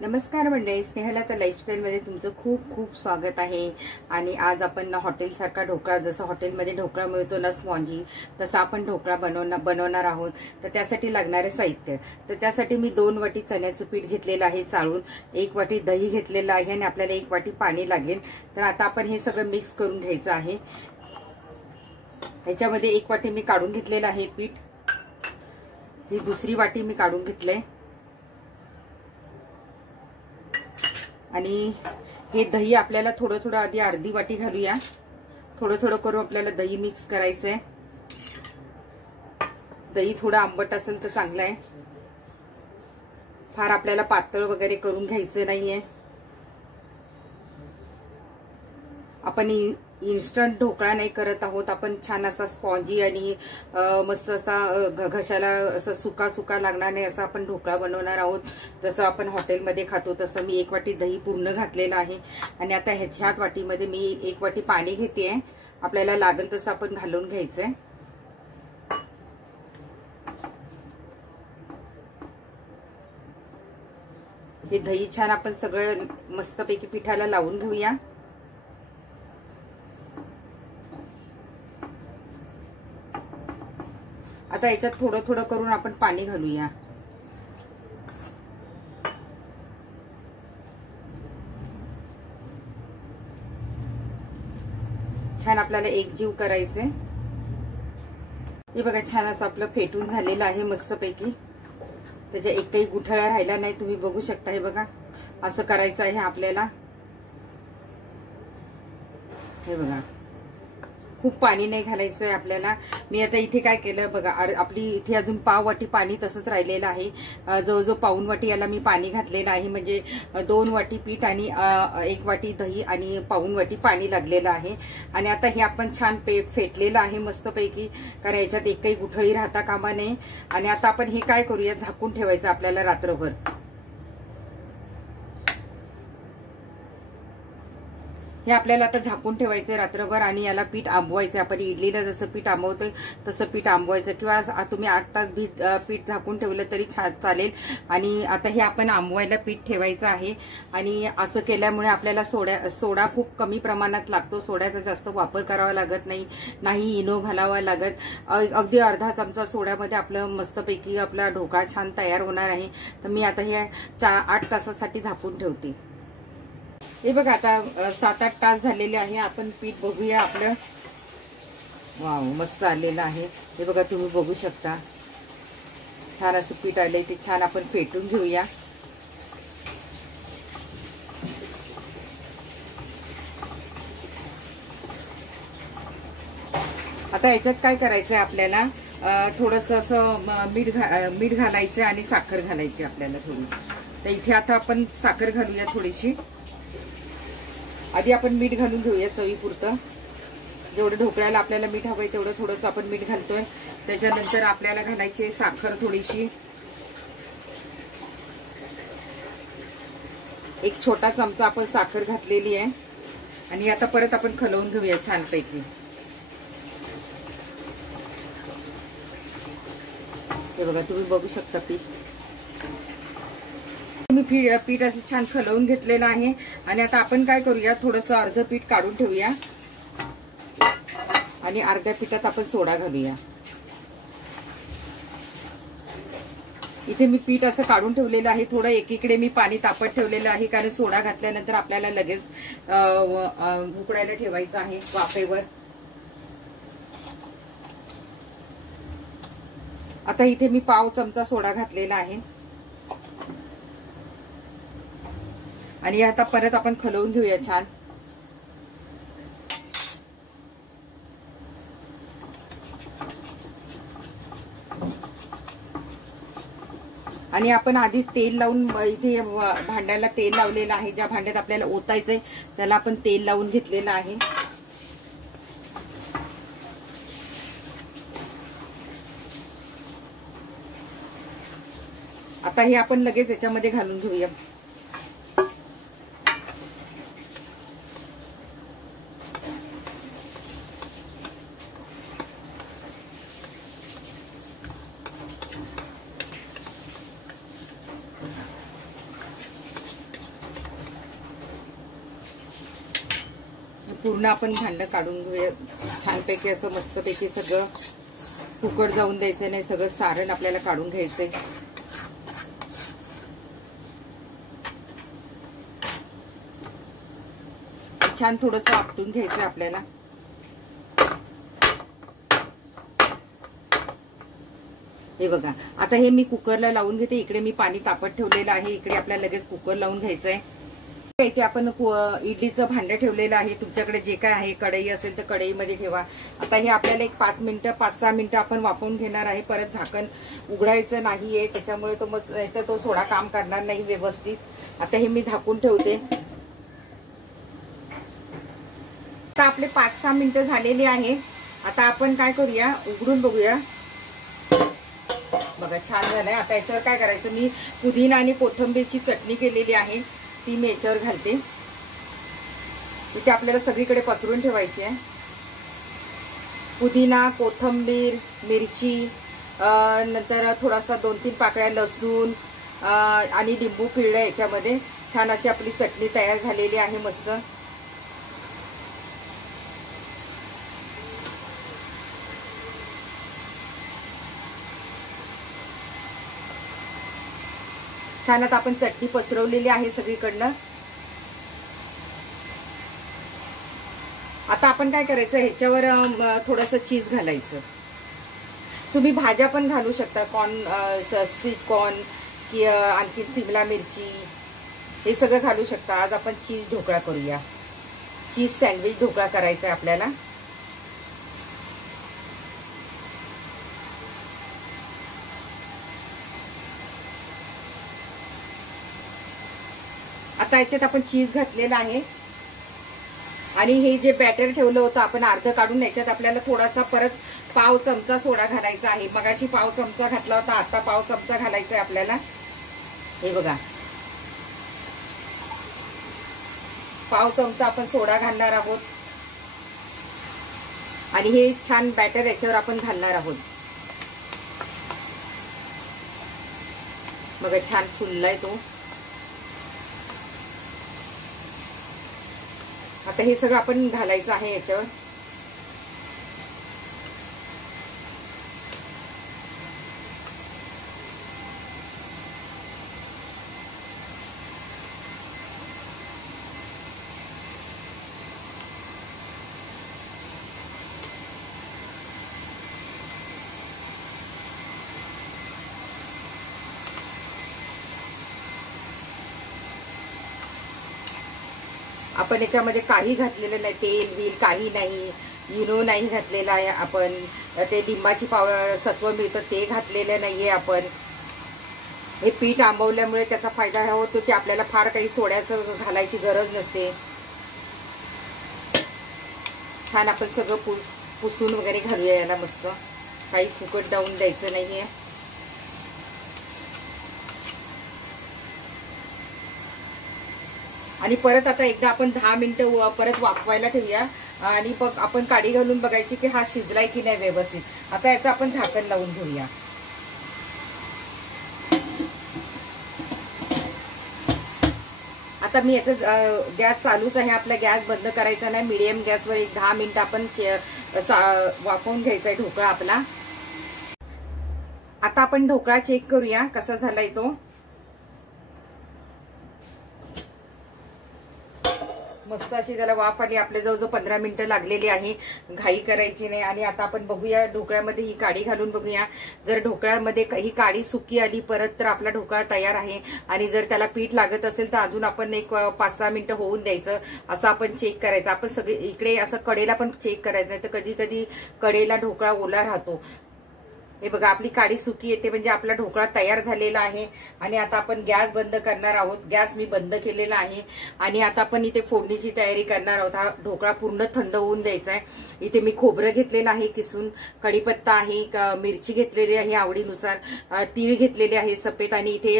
नमस्कार मंडळी, स्नेहलता लाईफस्टाईलमध्ये तुमचं खूप खूप स्वागत आहे। आणि आज आपण हॉटेल सारखा ढोकळा, जसं हॉटेलमध्ये ढोकळा मिळतो ना स्पॉन्जी, तसा आपण ढोकळा बनवणार आहोत। तर त्यासाठी लागणारे साहित्य, तर त्यासाठी मी 2 वाटी चण्याचं पीठ घेतलेलं आहे चाळून, 1 वाटी दही घेतलेलं आहे आणि आपल्याला 1 वाटी पाणी लागेल। तर आता आपण हे सगळं मिक्स करून घ्यायचं आहे। ह्याच्यामध्ये 1 वाटी मी काढून घेतलेलं आहे पीठ, ही दुसरी वाटी मी काढून घेतलंय। आणि हे दही आपल्याला थोडं थोडं आधी अर्धी वाटी घालूया, थोडं थोडं करून आपल्याला दही मिक्स करायचंय। दही थोडं आंबट असेल तर चांगलं आहे, फार आपल्याला पातळ वगैरे करून घ्यायचं नाहीये। आपण इन्स्टंट ढोकळा नाही करत आहोत, आपण छान असा स्पॉन्जी आणि मस्त असा घशाला असं सुका सुका लागणार नाही असा आपण ढोकळा बनवणार आहोत। जसं आपण हॉटेलमध्ये खातो तसं मी 1 वाटी दही पूर्ण घातलेलं आहे। आणि आता ह्याच वाटीमध्ये मी 1 वाटी पाणी घेतेय, आपल्याला लागेल तसं आपण घालून घ्यायचंय। हे दही छान आपण सगळं मस्तपैकी पिठाला लावून घेऊया। आता याच्यात थोडं थोडं करून आपण पाणी घालूया। छान आपल्याला एकजीव करायचंय। हे बघा, छान असं आपलं फेटून झालेलं आहे मस्तपैकी, त्याच्या एकही गुठळा राहिला नाही, तुम्ही बघू शकता। हे बघा, असं करायचं आहे आपल्याला। हे बघा, खूप पाणी नाही घालायचं आहे आपल्याला। मी आता इथे काय केलं बघा, आपली इथे अजून पाव वाटी पाणी तसंच राहिलेलं आहे। जवळजवळ पाऊण वाटी याला मी पाणी घातलेलं आहे, म्हणजे 2 वाटी पीठ आणि 1 वाटी दही आणि पाऊण वाटी पाणी लागलेलं आहे। आणि आता हे आपण छान फेटलेलं आहे मस्तपैकी, कारण याच्यात एकही गुठळी राहता कामा नये। आणि आता आपण हे काय करूया, झाकून ठेवायचं आपल्याला रात्रभर। हे आपल्याला आता झाकून ठेवायचंय रात्रभर आणि याला पीठ आंबवायचं। आपण इडलीला जसं पीठ आंबवतोय तसं पीठ आंबवायचं, किंवा तुम्ही 8 तास पीठ झाकून ठेवलं तरी चालेल। आणि आता हे आपण आंबवायला पीठ ठेवायचं आहे। आणि असं केल्यामुळे आपल्याला सोडा खूप कमी प्रमाणात लागतो, सोड्याचा जास्त वापर करावा लागत नाही, इनो घालावा लागत। अगदी अर्धा चमचा सोड्यामध्ये आपलं मस्तपैकी आपला ढोकळा छान तयार होणार आहे। तर मी आता हे 8 तासासाठी झाकून ठेवते। हे बघा, आता 7-8 तास झालेले आहे। आपण पीठ बघूया आपलं। वाव, मस्त आलेलं आहे। हे बघा, तुम्ही बघू शकता, छान असं पीठ आलंय। ते छान आपण फेटून घेऊया। आता याच्यात काय करायचंय आपल्याला, थोडंसं असं मीठ घालायचं आणि साखर घालायची आपल्याला थोडी। तर इथे आता आपण साखर घालूया थोडीशी। आधी आपण मीठ घालून घेऊया चवीपुरतं, जेवढं ढोकळ्याला आपल्याला मीठ हवंय तेवढं थोडंसं आपण मीठ घालतोय। त्याच्यानंतर आपल्याला घालायची साखर थोडीशी, 1 छोटा चमचा आपण साखर घातलेली आहे। आणि आता परत आपण खलवून घेऊया छानपैकी। हे बघा, तुम्ही बघू शकता पीठ असं छान खलवून घेतलेलं आहे। आणि आता आपण काय करूया, थोडंसं अर्ध पीठ काढून ठेवूया आणि अर्ध्या पिठात आपण सोडा घालूया। इथे मी पीठ असं काढून ठेवलेलं आहे, थोडं एकीकडे मी पाणी तापत ठेवलेलं आहे, कारण सोडा घातल्यानंतर आपल्याला लगेच उकळायला ठेवायचं आहे वाफेवर। आता इथे मी पाव चमचा सोडा घातलेला आहे आणि आता परत आपण खलवून घेऊया छान। आणि आपण आधी तेल लावून, इथे भांड्याला तेल लावलेलं आहे, ज्या भांड्यात आपल्याला ओतायचंय त्याला आपण तेल लावून घेतलेलं आहे। आता हे आपण लगेच याच्यामध्ये घालून घेऊया। पूर्ण आपण भांड काढून घेऊया छानपैकी, असं मस्तपैकी सगळं फुकट जाऊन द्यायचं नाही, सगळं सारण आपल्याला काढून घ्यायचंय. छान थोडंसं आपटून घ्यायचं आपल्याला. हे बघा, आता हे मी कुकरला लावून घेते. इकडे मी पाणी तापत ठेवलेलं आहे, इकडे आपल्याला लगेच कुकर लावून घ्यायचंय. इथे आपण इडलीचं भांडं ठेवलेलं आहे. तुमच्याकडे जे काय आहे, कढई असेल तर कढईमध्ये ठेवा. आता हे आपल्याला एक 5-6 मिनिटं आपण वाफवून घेणार आहे. परत झाकण उघडायचं नाहीये, त्याच्यामुळे तो मग तो सोडा काम करणार नाही व्यवस्थित. आता हे मी झाकून ठेवते. आता आपले 5-6 मिनिटं झालेली आहे. आता आपण काय करूया, उघडून बघूया. बघा, छान झालंय. आता याच्यावर काय करायचं, मी पुदिना आणि कोथिंबीरची चटणी केलेली आहे, ती मी याच्यावर घालते. इथे आपल्याला सगळीकडे पसरून ठेवायची आहे. पुदिना, कोथिंबीर, मिरची, नंतर थोडासा 2-3 पाकळ्या लसूण आणि लिंबू पिळलं याच्यामध्ये. छान अशी आपली चटणी तयार झालेली आहे मस्त. छान आता आपण चटणी पसरवलेली आहे सगळीकडनं. आता आपण काय करायचं, ह्याच्यावर थोडंसं चीज घालायचं. तुम्ही भाज्या पण घालू शकता, कॉर्न, स्वीट कॉर्न, की आणखी शिमला मिरची, हे सगळं घालू शकता. आज आपण चीज ढोकळा करूया. चीज सँडविच ढोकळा करायचा आहे आपल्याला. आता याच्यात आपण चीज घातलेलं आहे आणि हे जे बॅटर ठेवलं होतं आपण अर्ध काढून, याच्यात आपल्याला थोडासा परत पाव चमचा सोडा घालायचा आहे. मगाशी पाव चमचा घातला होता, आता पाव चमचा घालायचा आहे आपल्याला. हे बघा, पाव चमचा आपण सोडा घालणार आहोत आणि हे छान बॅटर याच्यावर आपण घालणार आहोत. बघा, छान फुललाय तो. आता हे सगळं आपण घालायचं आहे याच्यावर. आपण याच्यामध्ये काही घातलेलं नाही, तेल बील काही नाही, इनो नाही घातलेला आहे आपण. ते लिंबाची सत्व मिळतं ते घातलेलं नाहीये आपण. हे पीठ आंबवल्यामुळे त्याचा फायदा हा होतो की आपल्याला फार काही सोड्याचं घालायची गरज नसते. छान आपण सगळं पुसून वगैरे घालूया याला मस्त. काही फुकट जाऊन द्यायचं नाहीये. आणि परत आता एकदा आपण 10 मिनिटं परत वाफवायला ठेवूया आणि मग आपण काडी घालून बघायची की हा शिजलाय की नाही व्यवस्थित. आता याचं आपण झाकण लावून घेऊया. आता मी याचा गॅस चालूच आहे, आपला गॅस बंद करायचा नाही. मीडियम गॅसवर एक 10 मिनिटं आपण वाफवून घ्यायचा आहे ढोकळा आपला. आता आपण ढोकळा चेक करूया कसा झालाय तो. मस्त अशी त्याला वाफ आली. आपल्या जवळजवळ 15 मिनिटं लागलेली आहे, घाई करायची नाही. आणि आता आपण बघूया ढोकळ्यामध्ये ही काडी घालून बघूया. जर ढोकळ्यामध्ये ही काडी सुकी आली परत तर आपला ढोकळा तयार आहे. आणि जर त्याला पीठ लागत असेल तर अजून आपण एक 5-6 मिनिटं होऊन द्यायचं. असं आपण चेक करायचं. आपण सगळे इकडे असं कडेला पण चेक करायचं नाही तर कधी कधी कडेला ढोकळा ओला राहतो. हे बघा, आपली काडी सुकी येते म्हणजे आपला ढोकळा तयार झालेला आहे. आणि आता आपण गॅस बंद करणार आहोत. गॅस मी बंद केलेला आहे आणि आता आपण इथे फोडणीची तयारी करणार आहोत. हा ढोकळा पूर्ण थंड होऊन द्यायचा आहे. इथे मी खोबरं घेतलेलं आहे किसून, कढीपत्ता आहे, मिरची घेतलेली आहे आवडीनुसार, तीळ घेतलेले आहे सफेद, आणि इथे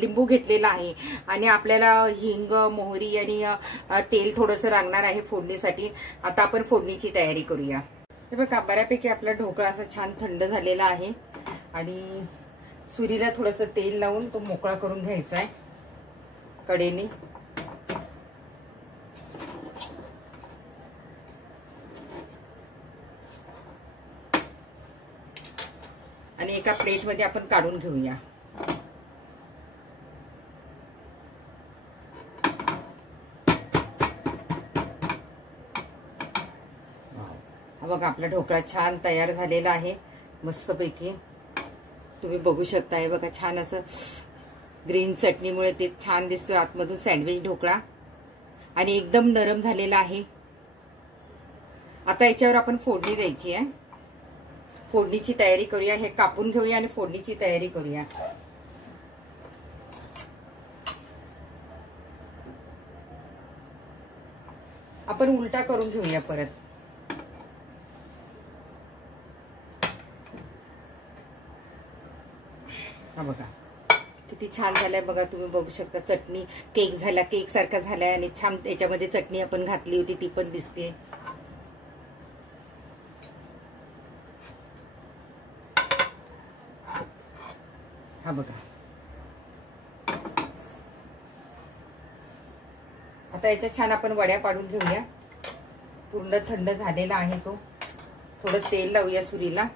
लिंबू घेतलेला आहे. आणि आपल्याला हिंग, मोहरी आणि तेल थोडंसं लागणार आहे फोडणीसाठी. आता आपण फोडणीची तयारी करूया. हे बघा, बऱ्यापैकी आपला ढोकळा असा छान थंड झालेला आहे आणि सुरीला थोडंसं तेल लावून तो मोकळा करून घ्यायचा आहे कडेने. एका प्लेटमध्ये आपण काढून घेऊया. बघा आपला ढोकळा छान तयार झालेला आहे मस्तपैकी. तुम्ही बघू शकता. हे बघा छान असं ग्रीन चटणीमुळे ते छान दिसतं आतमधून सँडविच ढोकळा आणि एकदम नरम झालेला आहे. आता याच्यावर आपण फोडणी द्यायची आहे. फोडणीची तयारी करूया. हे कापून घेऊया आणि फोडणीची तयारी करूया. आपण उलटा करून घेऊया परत. हा बघा किती छान झालाय बघा. तुम्ही बघू शकता चटणी केक झाला, केक सारखा झालाय आणि छान त्याच्यामध्ये चटणी आपण घातली होती ती पण दिसते. हा बघा. आता याच्या छान आपण वड्या पाडून घेऊया. पूर्ण थंड झालेला आहे तो. थोडं तेल लावूया सुरीला.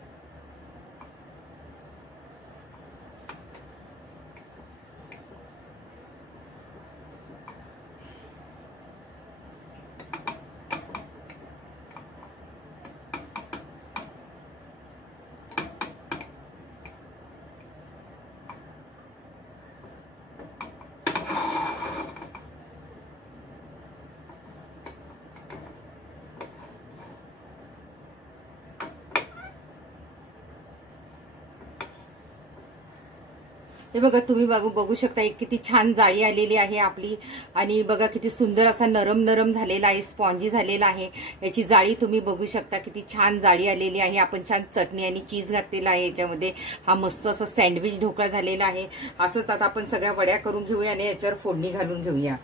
हे बघा तुम्ही बघू शकता किती छान जाळी आलेली आहे आपली. आणि बघा किती सुंदर असा नरम नरम झालेला आहे, स्पॉन्जी झालेला आहे. याची जाळी तुम्ही बघू शकता किती छान जाळी आलेली आहे. आपण छान चटणी आणि चीज घातलेला आहे याच्यामध्ये. हा मस्त असा सँडविच ढोकळा झालेला आहे. असंच आता आपण सगळ्या वड्या करून घेऊया आणि याच्यावर फोडणी घालून घेऊया.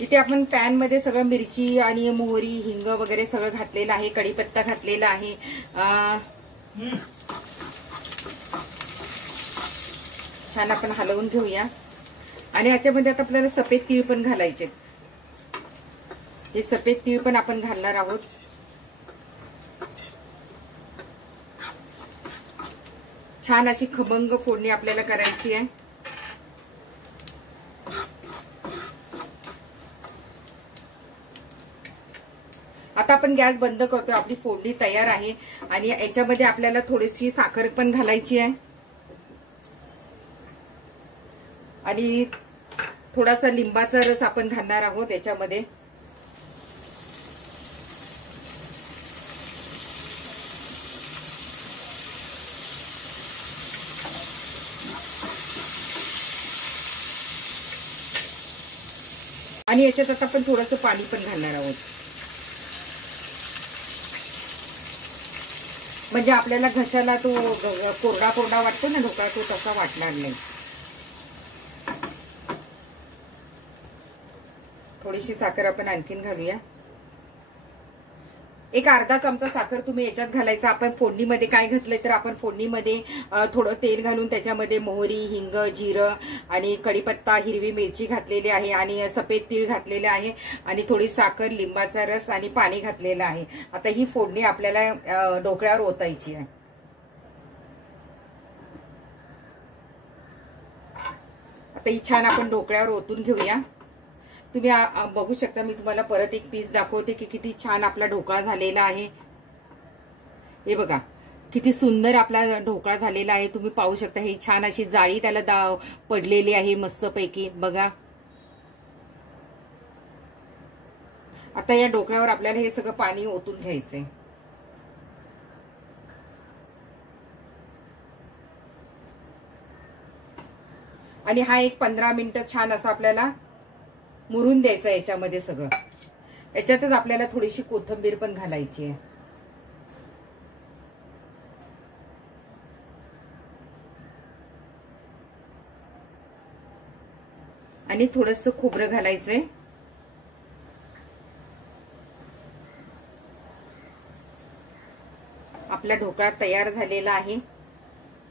इथे आपण पॅन मध्ये सगळं मिरची आणि मोहरी हिंग वगैरे सगळं घातलेलं आहे. कढीपत्ता घातलेला आहे. छान आपण हलवून घेऊया. आणि ह्याच्यामध्ये आता आपल्याला सफेद तीळ पण घालायचे. हे सफेद तीळ पण आपण घालणार आहोत. छान अशी खमंग फोडणी आपल्याला करायची आहे. आता आपण गॅस बंद करतो. आपली फोडणी तयार आहे. आणि याच्यामध्ये आपल्याला थोडीशी साखर पण घालायची आहे आणि थोडासा लिंबाचा रस आपण घालणार आहोत याच्यामध्ये. आणि याच्यात आता आपण थोडंसं पाणी पण घालणार आहोत. म्हणजे आपल्याला घशाला तो कोरडा कोरडा वाटतो ना ढोकळा, तो तसा वाटणार नाही. थोडीशी साखर आपण आणखीन घालूया. एक अर्धा चमचा साखर तुम्ही याच्यात घालायचा. आपण फोडणीमध्ये काय घातलंय तर आपण फोडणीमध्ये थोडं तेल घालून त्याच्यामध्ये मोहरी, हिंग, जिरं आणि कढीपत्ता, हिरवी मिरची घातलेली आहे आणि सफेद तीळ घातलेले आहे आणि थोडी साखर, लिंबाचा रस आणि पाणी घातलेलं आहे. आता ही फोडणी आपल्याला ढोकळ्यावर ओतायची आहे. आता ही छान आपण ढोकळ्यावर ओतून घेऊया. तुम्ही बघू शकता. मी तुम्हाला परत एक पीस दाखवते की किती छान आपला ढोकळा झालेला आहे. हे बघा किती सुंदर आपला ढोकळा झालेला आहे. तुम्ही पाहू शकता. ही छान अशी जाळी त्याला पडलेली आहे मस्तपैकी. बघा आता या ढोकळ्यावर आपल्याला हे सगळं पाणी ओतून घ्यायचंय. आणि हा एक 15 मिनिटं छान असा आपल्याला मुरून द्यायचं याच्यामध्ये सगळं. याच्यातच आपल्याला थोडीशी कोथिंबीर पण घालायची आहे. आणि थोडंसं खोबरं घालायचंय. आपला ढोकळा तयार झालेला आहे.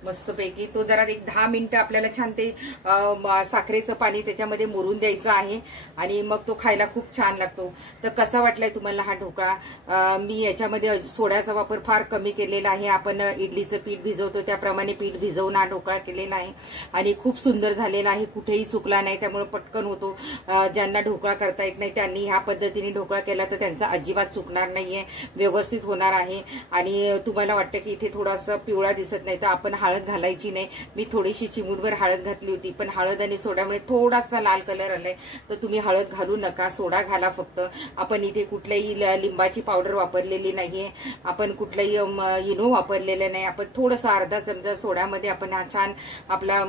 मस्तपैकी तो जरा एक 10 मिनिटं आपल्याला छान ते साखरेचं पाणी त्याच्यामध्ये मुरून द्यायचं आहे आणि मग तो खायला खूप छान लागतो. तर कसा वाटलाय तुम्हाला हा ढोकळा? मी याच्यामध्ये सोड्याचा वापर फार कमी केलेला आहे. आपण इडलीचं पीठ भिजवतो त्याप्रमाणे पीठ भिजवून हा ढोकळा केलेला आहे आणि खूप सुंदर झालेला आहे. कुठेही सुकला नाही, त्यामुळे पटकन होतो. ज्यांना ढोकळा करता येत नाही त्यांनी ह्या पद्धतीने ढोकळा केला तर त्यांचा अजिबात सुकणार नाहीये, व्यवस्थित होणार आहे. आणि तुम्हाला वाटतं की इथे थोडासा पिवळा दिसत नाही तर आपण हळद घालायची नाही. मी थोडीशी चिमूटभर हळद घातली होती, पण हळद आणि सोड्यामुळे थोडासा लाल कलर आलाय. तर तुम्ही हळद घालू नका, सोडा घाला फक्त. आपण इथे कुठल्याही लिंबाची पावडर वापरलेली नाहीये, आपण कुठलाही इनो वापरलेला नाही. आपण थोडासा अर्धा चमचा सोड्यामध्ये आपण हा छान आपला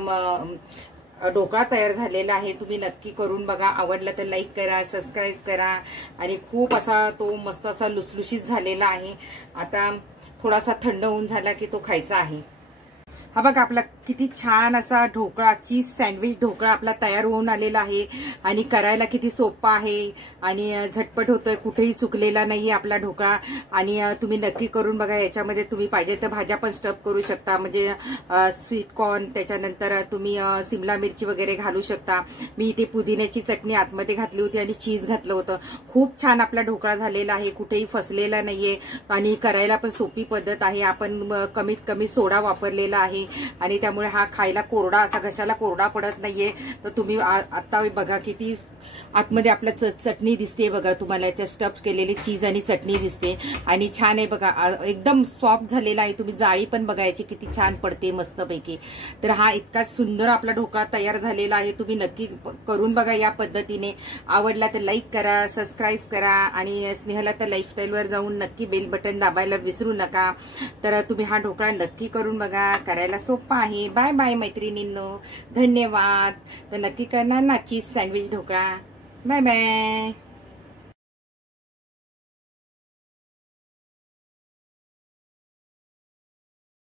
ढोकळा तयार झालेला आहे. तुम्ही नक्की करून बघा. आवडला तर लाईक करा, सबस्क्राईब करा. आणि खूप असा तो मस्त असा लुसलुशीत झालेला आहे. आता थोडासा थंड होऊन झाला की तो खायचा आहे. हा बघा आपला किती छान असा ढोकळा, चीज सँडविच ढोकळा आपला तयार होऊन आलेला आहे. आणि करायला किती सोपा आहे आणि झटपट होतोय, कुठेही चुकलेला नाही आपला ढोकळा. आणि तुम्ही नक्की करून बघा. याच्यामध्ये तुम्ही पाहिजे तर भाज्या पण स्टफ करू शकता, म्हणजे स्वीट कॉर्न, त्याच्यानंतर तुम्ही सिमला मिरची वगैरे घालू शकता. मी इथे पुदिन्याची चटणी आतमध्ये घातली होती आणि चीज घातलं होतं. खूप छान आपला ढोकळा झालेला आहे, कुठेही फसलेला नाहीये आणि करायला पण सोपी पद्धत आहे. आपण कमीत कमी सोडा वापरलेला आहे आणि त्यामुळे हा खायला कोरडा, असा घशाला कोरडा पडत नाहीये. तर तुम्ही आता बघा किती आतमध्ये आपल्या चटणी दिसते बघा, तुम्हाला याच्या स्टफ केलेली चीज आणि चटणी दिसते आणि छान आहे बघा, एकदम सॉफ्ट झालेला आहे. तुम्ही जाळी पण बघायची किती छान पडते मस्तपैकी. तर हा इतका सुंदर आपला ढोकळा तयार झालेला आहे. तुम्ही नक्की करून बघा या पद्धतीने. आवडला तर लाईक करा, सबस्क्राईब करा आणि स्नेहला तर लाईफस्टाईलवर जाऊन नक्की बेल बटन दाबायला विसरू नका. तर तुम्ही हा ढोकळा नक्की करून बघा, करायला सोपा आहे. बाय बाय मैत्रिणींनो, धन्यवाद. तर नक्की करणार ना cheese sandwich dhokla. Bye bye.